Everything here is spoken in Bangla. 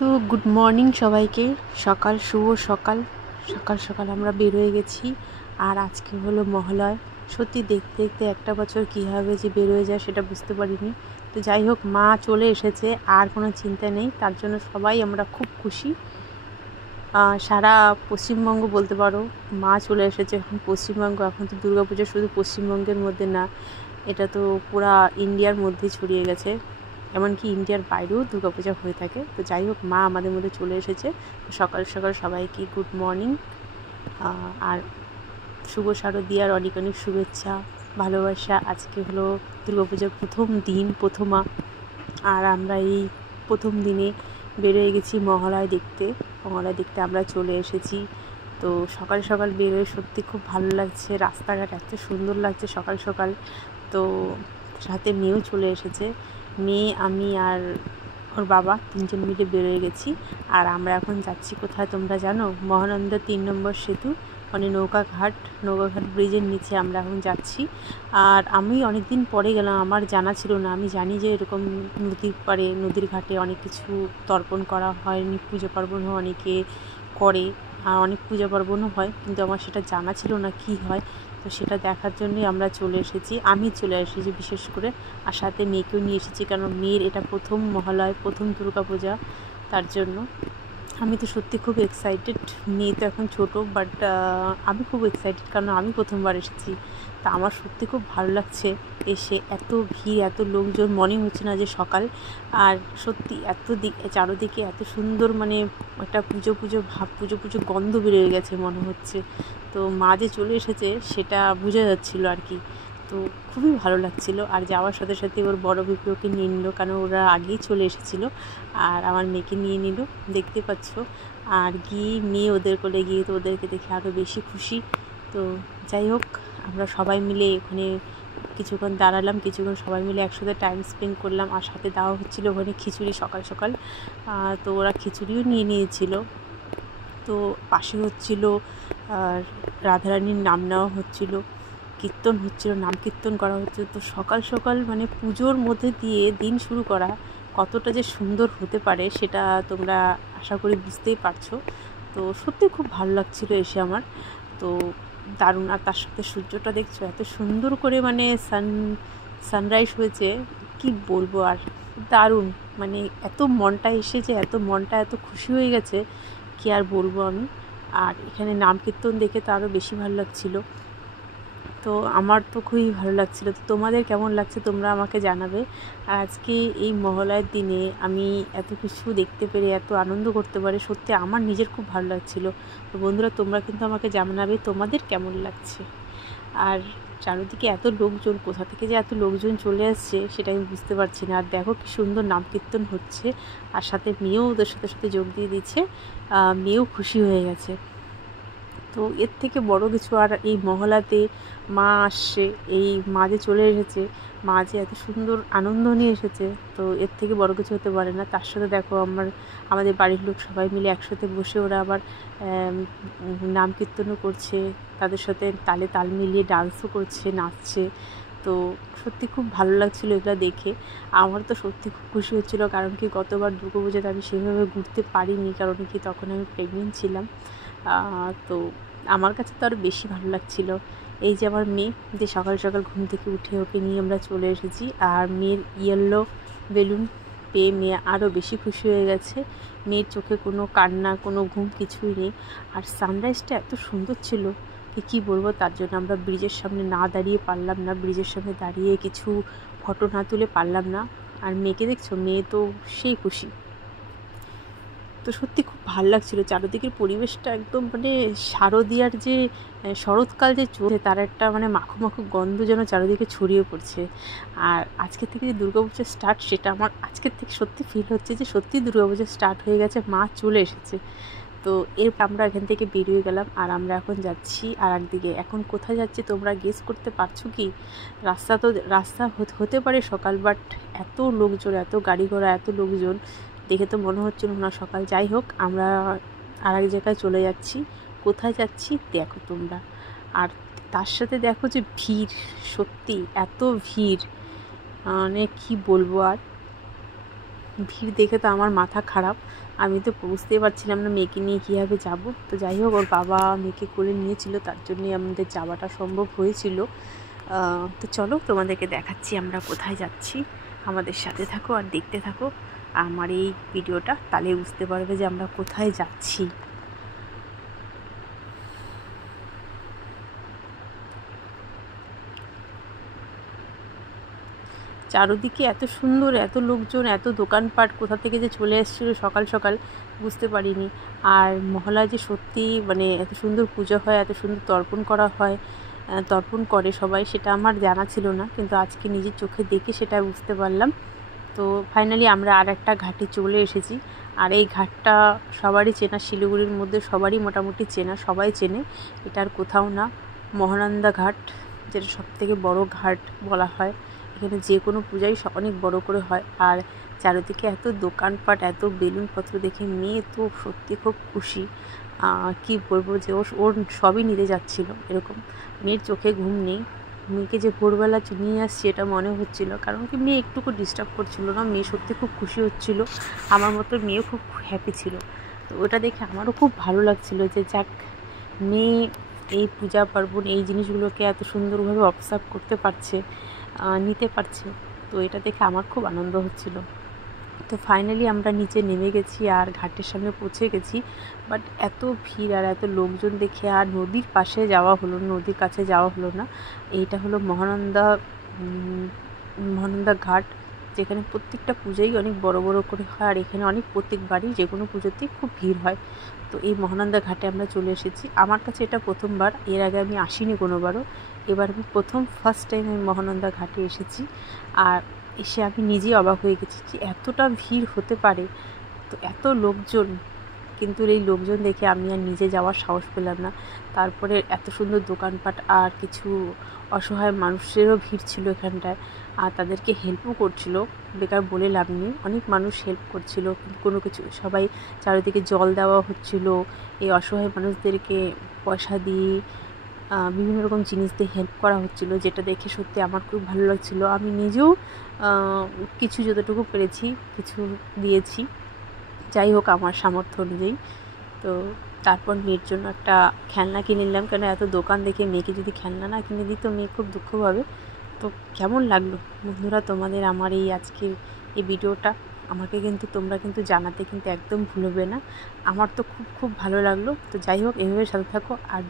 তো গুড মর্নিং সবাইকে। শুভ সকাল। সকাল সকাল আমরা বের হয়ে গেছি। আর আজকে হলো মহালয়। সত্যি দেখতে দেখতে একটা বছর কীভাবে যে বের হয়ে যায় সেটা বুঝতে পারিনি। তো যাই হোক, মা চলে এসেছে, আর কোনো চিন্তা নেই। তার জন্য সবাই আমরা খুব খুশি। সারা পশ্চিমবঙ্গ বলতে পারো মা চলে এসেছে। এখন পশ্চিমবঙ্গ, এখন তো দুর্গাপুজো শুধু পশ্চিমবঙ্গের মধ্যে না, এটা তো পুরা ইন্ডিয়ার মধ্যে ছড়িয়ে গেছে। এমনকি ইন্ডিয়ার বাইরেও দুর্গাপূজা হয়ে থাকে। তো যাই হোক, মা আমাদের মধ্যে চলে এসেছে। সকাল সকাল সবাইকে গুড মর্নিং আর শুভ শারদীয়ার অনেক অনেক শুভেচ্ছা, ভালোবাসা। আজকে হলো দুর্গাপূজার প্রথম দিন, প্রথমা। আর আমরা এই প্রথম দিনে বেরিয়ে গেছি মহালয় দেখতে। মহালয় দেখতে আমরা চলে এসেছি। তো সকাল সকাল বেরোয় সত্যি খুব ভালো লাগছে। রাস্তাঘাট এত সুন্দর লাগছে সকাল সকাল। তো সাথে মেয়েও চলে এসেছে। মেয়ে, আমি আর ওর বাবা তিনজন মিলে বেরোয় গেছি। আর আমরা এখন যাচ্ছি কোথায় তোমরা জানো? মহানন্দা 3 নম্বর সেতু, মানে নৌকাঘাট ব্রিজের নিচে আমরা এখন যাচ্ছি। আর আমি অনেক দিন পরে গেলাম, আমার জানা ছিল না। আমি জানি যে এরকম নদীর পাড়ে, নদীর ঘাটে অনেক কিছু তর্পণ করা হয়, পুজো পার্বণও অনেকে করে, আর অনেক পূজা পার্বণও হয়, কিন্তু আমার সেটা জানা ছিল না কি হয়। তো সেটা দেখার জন্যই আমরা চলে এসেছি। আমি চলে এসেছি বিশেষ করে, আর সাথে মেয়েকেও নিয়ে এসেছি, কারণ মেয়ের এটা প্রথম মহালয়, প্রথম দুর্গাপূজা। তার জন্য আমি তো সত্যি খুব এক্সাইটেড। মেয়ে তো এখন ছোটো, বাট আমি খুব এক্সাইটেড, কারণ আমি প্রথমবার এসেছি। তা আমার সত্যি খুব ভালো লাগছে এসে। এত ভিড়, এত লোকজন, মনে হচ্ছে না যে সকাল। আর সত্যি এত চারোদিকে এত সুন্দর, মানে একটা পুজো পুজো ভাব, পুজো পুজো গন্ধ বেরিয়ে গেছে মনে হচ্ছে। তো মা যে চলে এসেছে সেটা বোঝা যাচ্ছিল আর কি। তো খুবই ভালো লাগছিল। আর যাওয়ার সাথে সাথে ওর বড় পিপিওকে নিয়ে নিল, কারণ ওরা আগেই চলে এসেছিলো। আর আমার মেয়েকে নিয়ে নিল, দেখতে পাচ্ছ। আর গিয়ে মেয়ে ওদের কোলে গিয়ে তো ওদেরকে দেখে আরও বেশি খুশি। তো যাই হোক, আমরা সবাই মিলে ওখানে কিছুক্ষণ দাঁড়ালাম, কিছুক্ষণ সবাই মিলে একসাথে টাইম স্পেন্ড করলাম। আর সাথে দেওয়া হচ্ছিলো ওখানে খিচুড়ি সকাল সকাল। তো ওরা খিচুড়িও নিয়ে নিয়েছিল। তো পাশে হচ্ছিল আর রাধারানীর নাম নেওয়া হচ্ছিল, কীর্তন হচ্ছিল, নাম কীর্তন করা হচ্ছে। তো সকাল সকাল মানে পুজোর মধ্যে দিয়ে দিন শুরু করা কতটা যে সুন্দর হতে পারে সেটা তোমরা আশা করি বুঝতেই পারছো। তো সত্যি খুব ভালো লাগছিল এসে আমার। তো দারুণ। আর তার সাথে সূর্যটা দেখছো এত সুন্দর করে, মানে সানরাইজ হয়েছে, কি বলবো আর, দারুণ। মানে এত মনটা এসেছে, এত খুশি হয়ে গেছে, কি আর বলবো আমি। আর এখানে নাম কীর্তন দেখে তো আরও বেশি ভালো লাগছিলো। তো আমার তো খুবই ভালো লাগছিলো। তো তোমাদের কেমন লাগছে তোমরা আমাকে জানাবে। আর আজকে এই মহালয়ার দিনে আমি এত কিছু দেখতে পেরে, এত আনন্দ করতে পারে, সত্যি আমার নিজের খুব ভালো লাগছিলো। তো বন্ধুরা, তোমরা কিন্তু আমাকে জানাবে তোমাদের কেমন লাগছে। আর চারিদিকে এত লোকজন, কোথা থেকে যে এত লোকজন চলে আসছে সেটা আমি বুঝতে পারছি না। আর দেখো কি সুন্দর নাম কীর্তন হচ্ছে, আর সাথে মেয়েও ওদের সাথে সাথে যোগ দিয়ে দিচ্ছে। মেয়েও খুশি হয়ে গেছে। তো এর থেকে বড় কিছু আর এই মহলাতে মা আসছে, এই মা যে চলে এসেছে, মা যে এত সুন্দর আনন্দ নিয়ে এসেছে, তো এর থেকে বড় কিছু হতে পারে না। তার সাথে দেখো আমাদের বাড়ির লোক সবাই মিলে একসাথে বসে ওরা আবার নাম কীর্তনও করছে, তাদের সাথে তালে তাল মিলিয়ে ডান্সও করছে, নাচছে। তো সত্যি খুব ভালো লাগছিলো এগুলো দেখে। আমার তো সত্যি খুব খুশি হচ্ছিলো, কারণ কি গতবার দুর্গাপূজাতে আমি সেভাবে ঘুরতে পারিনি, কারণ কি তখন আমি প্রেগনেন্ট ছিলাম। তো আমার কাছে তো আরও বেশি ভালো লাগছিলো। এই যে আমার মেয়ে, যে সকাল সকাল ঘুম থেকে উঠে ওকে নিয়ে আমরা চলে এসেছি। আর মেয়ের ইয়েলো বেলুন পেয়ে মেয়ে আরও বেশি খুশি হয়ে গেছে। মেয়ের চোখে কোনো কান্না, কোনো ঘুম কিছুই নেই। আর সানরাইজটা এত সুন্দর ছিল কী বলবো। তার জন্য আমরা ব্রিজের সামনে না দাঁড়িয়ে পারলাম না, ব্রিজের সামনে দাঁড়িয়ে কিছু ফটো না তুলে পারলাম না। আর মেয়েকে দেখছো, মেয়ে তো সেই খুশি। তো সত্যি খুব ভালো লাগছিলো। চারিদিকের পরিবেশটা একদম, মানে শারদীয়ার যে শরৎকাল যে চলছে তার একটা মানে মাখো মাখো গন্ধ যেন চারিদিকে ছড়িয়ে পড়ছে। আর আজকে থেকে যে দুর্গাপূজা স্টার্ট, সেটা আমার আজকের থেকে সত্যি ফিল হচ্ছে যে সত্যি দুর্গাপূজা স্টার্ট হয়ে গেছে, মা চলে এসেছে। তো আমরা এখান থেকে বেরিয়ে গেলাম। আর আমরা এখন যাচ্ছি আর একদিকে। এখন কোথায় যাচ্ছি তোমরা গেস করতে পারছো কি? রাস্তা হতে পারে সকাল, বাট এত লোকজন, এত গাড়ি ঘোড়া, এত লোকজন দেখে তো মনে হচ্ছিল না সকাল। যাই হোক, আমরা আর এক জায়গায় চলে যাচ্ছি। কোথায় যাচ্ছি দেখো তোমরা। আর তার সাথে দেখো যে ভিড়, সত্যি এত ভিড়, মানে কি বলবো আর। ভিড় দেখে তো আমার মাথা খারাপ, আমি তো বুঝতেই পারছিলাম না মেয়েকে নিয়ে কীভাবে যাব। তো যাই হোক, ওর বাবা মেয়েকে কোলে নিয়েছিল, তার জন্যই আমাদের যাওয়াটা সম্ভব হয়েছিল। তো চলো তোমাদেরকে দেখাচ্ছি আমরা কোথায় যাচ্ছি। আমাদের সাথে থাকো আর দেখতে থাকো আমার এই ভিডিওটা, তাহলে বুঝতে পারবে যে আমরা কোথায় যাচ্ছি। চারদিকে এত সুন্দর, এত লোকজন, এত দোকানপাট, কোথা থেকে যে চলে এসেছিলো সকাল সকাল বুঝতে পারিনি। আর মহলায় যে সত্যি মানে এত সুন্দর পুজো হয়, এত সুন্দর তর্পণ করা হয়, তর্পণ করে সবাই, সেটা আমার জানা ছিল না, কিন্তু আজকে নিজের চোখে দেখে সেটা বুঝতে পারলাম। তো ফাইনালি আমরা আর একটা ঘাটে চলে এসেছি। আর এই ঘাটটা সবারই চেনা, শিলিগুড়ির মধ্যে সবারই মোটামুটি চেনা, সবাই চেনে। এটা আর কোথাও না, মহানন্দা ঘাট, যেটা সবথেকে বড় ঘাট বলা হয়। এখানে যে কোনো পূজাই অনেক বড় করে হয়। আর চারিদিকে এত দোকানপাট, এত বেলুনপত্র দেখে মেয়ে তো সত্যি খুব খুশি। কি বলবো যে ওর সবই নিতে যাচ্ছিলো এরকম। মেয়ের চোখে ঘুম নেই, মেয়েকে যে ভোরবেলা নিয়ে আসছি এটা মনে হচ্ছিল, কারণ কি মেয়ে একটুকু ডিস্টার্ব করছিল না, মেয়ে সত্যি খুব খুশি হচ্ছিল। আমার মতো মেয়েও খুব হ্যাপি ছিল। তো ওটা দেখে আমারও খুব ভালো লাগছিল যে যাক, মেয়ে এই পূজা পার্বণ এই জিনিসগুলোকে এত সুন্দরভাবে অবজার্ভ করতে পারছে, নিতে পারছে। তো এটা দেখে আমার খুব আনন্দ হচ্ছিল। তো ফাইনালি আমরা নিচে নেমে গেছি আর ঘাটের সামনে পৌঁছে গেছি। বাট এত ভিড় আর এত লোকজন দেখে আর নদীর পাশে যাওয়া হলো, নদীর কাছে যাওয়া হলো না। এইটা হলো মহানন্দা ঘাট, যেখানে প্রত্যেকটা পুজোই অনেক বড় বড় করে হয়। আর এখানে অনেক প্রত্যেকবারই যে কোনো পুজোতেই খুব ভিড় হয়। তো এই মহানন্দা ঘাটে আমরা চলে এসেছি। আমার কাছে এটা প্রথমবার, এর আগে আমি আসিনি কোনোবারও। এবার আমি ফার্স্ট টাইম আমি মহানন্দা ঘাটে এসেছি। আর এসে আমি নিজেই অবাক হয়ে গেছি যে এতটা ভিড় হতে পারে, তো এত লোকজন। কিন্তু এই লোকজন দেখে আমি আর নিজে যাওয়ার সাহস পেলাম না। তারপরে এত সুন্দর দোকানপাট আর কিছু অসহায় মানুষেরও ভিড় ছিল এখানটায়, আর তাদেরকে হেল্পও করছিল, বেকার বলে লাভ নেই, অনেক মানুষ হেল্প করছিল। কিন্তু কোনো কিছু সবাই চারিদিকে জল দেওয়া হচ্ছিল, এই অসহায় মানুষদেরকে পয়সা দিয়ে বিভিন্ন রকম জিনিস দিয়ে হেল্প করা হচ্ছিল, যেটা দেখে সত্যি আমার খুব ভালো লাগছিল। আমি নিজেও কিছু যতটুকু পেরেছি কিছু দিয়েছি, যাই হোক আমার সামর্থ্য অনুযায়ী। তো তারপর মেয়ের জন্য একটা খেলনা কিনে নিলাম, কেন এত দোকান দেখে মেয়েকে যদি খেলনা না কিনে দিই তো মেয়ে খুব দুঃখ পাবে। তো কেমন লাগলো বন্ধুরা তোমাদের আমার এই আজকের এই ভিডিওটা, আমাকে কিন্তু তোমরা কিন্তু জানাতে কিন্তু একদম ভুলবে না। আমার তো খুব খুব ভালো লাগলো। তো যাই হোক, এভাবে সাথে থাকো। আর